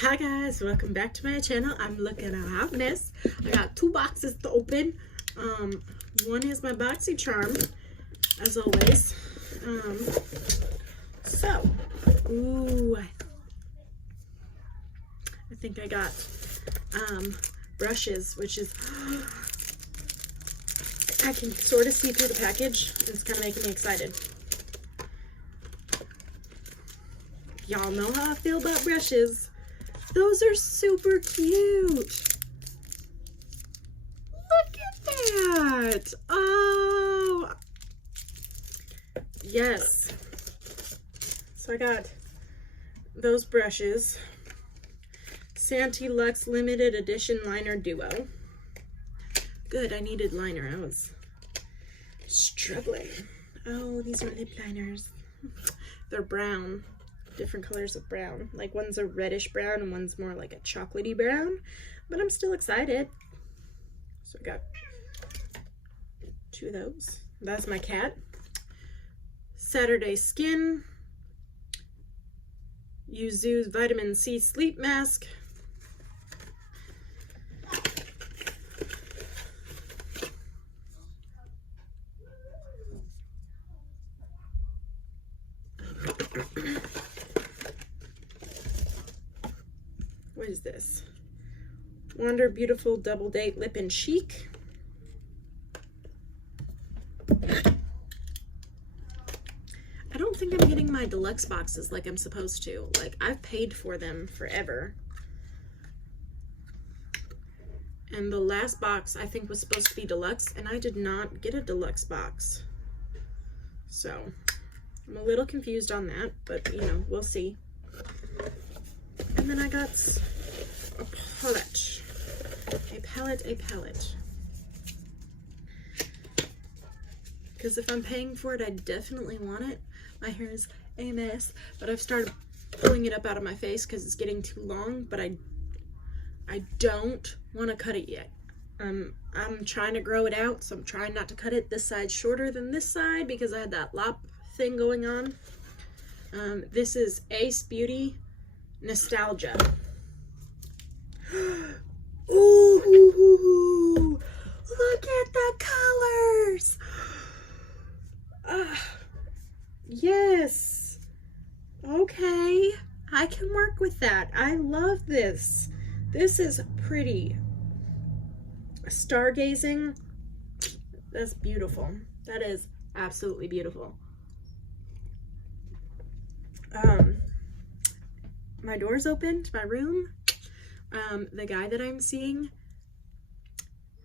Hi guys, welcome back to my channel. I'm looking at a hot mess. I got two boxes to open. One is my boxy charm, as always. Ooh, I think I got brushes, which is I can sort of see through the package. It's kind of making me excited. Y'all know how I feel about brushes. Those are super cute. Look at that. Oh, yes. So I got those brushes. Santee Luxe Limited Edition Liner Duo. Good, I needed liner. I was struggling. Oh, these are lip liners. They're brown. Different colors of brown. Like one's a reddish brown and one's more like a chocolatey brown, but I'm still excited. So I got two of those. That's my cat. Saturday Skin Yuzu's Vitamin C Sleep Mask. What is this? Wander Beautiful Double Date Lip and Cheek. I don't think I'm getting my deluxe boxes like I'm supposed to. Like, I've paid for them forever. And the last box I think was supposed to be deluxe, and I did not get a deluxe box. So, I'm a little confused on that, but you know, we'll see. And then I got a palette. Because if I'm paying for it, I definitely want it. My hair is a mess, but I've started pulling it up out of my face because it's getting too long, but I don't want to cut it yet. I'm trying to grow it out, so I'm trying not to cut it. This side's shorter than this side because I had that lop thing going on. This is Ace Beauty Nostalgia. Ooh, look at the colors. Yes. Okay, I can work with that. I love this. This is pretty. Stargazing. That's beautiful. That is absolutely beautiful. My door's open to my room. The guy that I'm seeing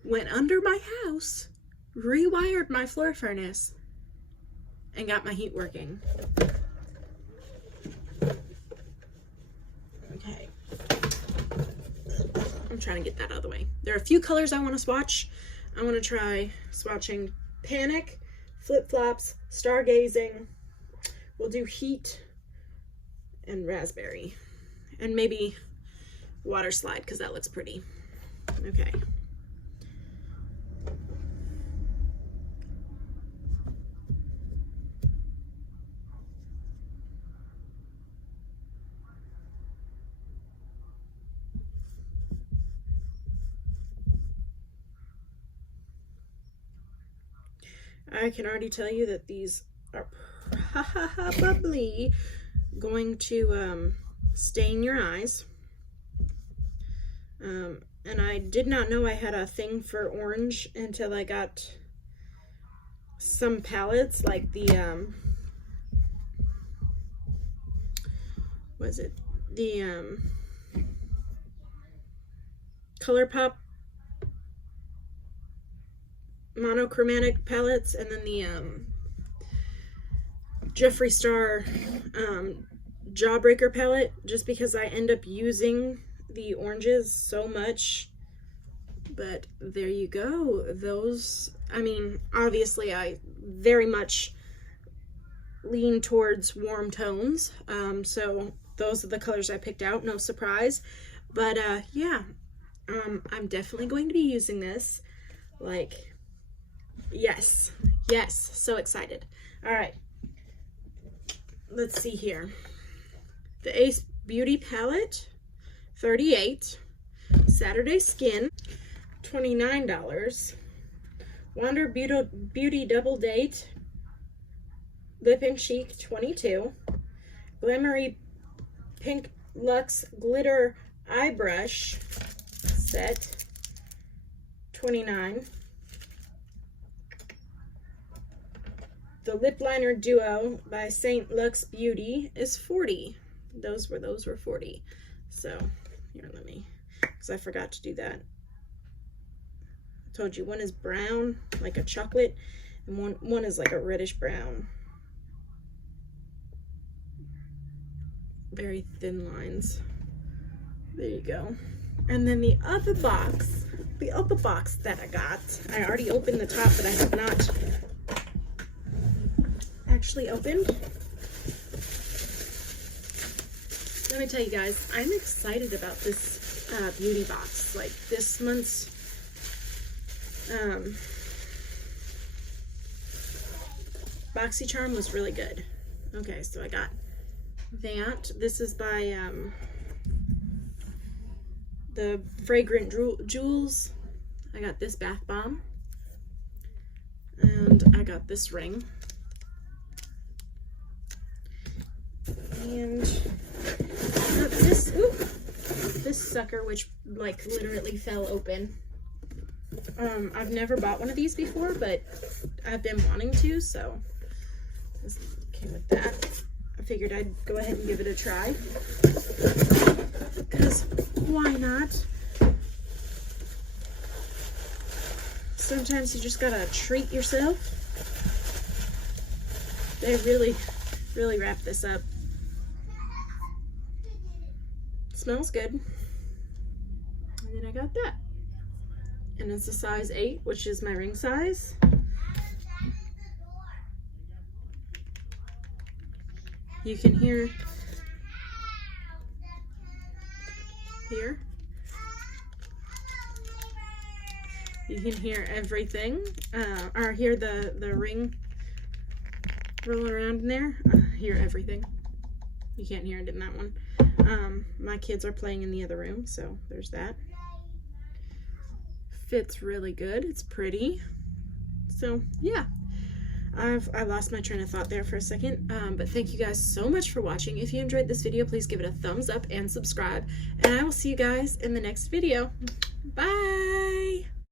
went under my house, rewired my floor furnace, and got my heat working. Okay. I'm trying to get that out of the way. There are a few colors I want to swatch. I want to try swatching Panic, Flip Flops, Stargazing. We'll do Heat and Raspberry. And maybe Water Slide, because that looks pretty. Okay. I can already tell you that these are probably going to stain your eyes. And I did not know I had a thing for orange until I got some palettes, like the was it the ColourPop monochromatic palettes, and then the Jeffree Star Jawbreaker palette, just because I end up using the oranges so much. But there you go. Those, I mean, obviously I very much lean towards warm tones, so those are the colors I picked out, no surprise. But yeah, I'm definitely going to be using this. Like, yes, so excited. All right, let's see here. The Ace Beauty palette $38. Saturday Skin, $29. Wander Beauty Double Date Lip and Cheek, $22. Glamoury Pink Luxe Glitter Eye Brush Set, $29. The Lip Liner Duo by St. Luxe Beauty is $40. Those were $40. So here, let me, because I forgot to do that. I told you one is brown, like a chocolate, and one is like a reddish brown. Very thin lines. There you go. And then the other box that I got, I already opened the top, but I have not actually opened. Let me tell you guys, I'm excited about this beauty box. Like this month's BoxyCharm was really good. Okay, so I got that. This is by the Fragrant Jewels. I got this bath bomb, and I got this ring, and I got this sucker, which like literally fell open. I've never bought one of these before, but I've been wanting to, so this came with that. I figured I'd go ahead and give it a try, because why not? Sometimes you just gotta treat yourself. They really wrap this up. Smells good. And then I got that. And it's a size 8, which is my ring size. You can hear here. You can hear everything, or hear the ring rolling around in there. Hear everything. You can't hear it in that one. My kids are playing in the other room, so there's that. Fits really good. It's pretty. So yeah, I lost my train of thought there for a second, but thank you guys so much for watching. If you enjoyed this video, please give it a thumbs up and subscribe, and I will see you guys in the next video. Bye.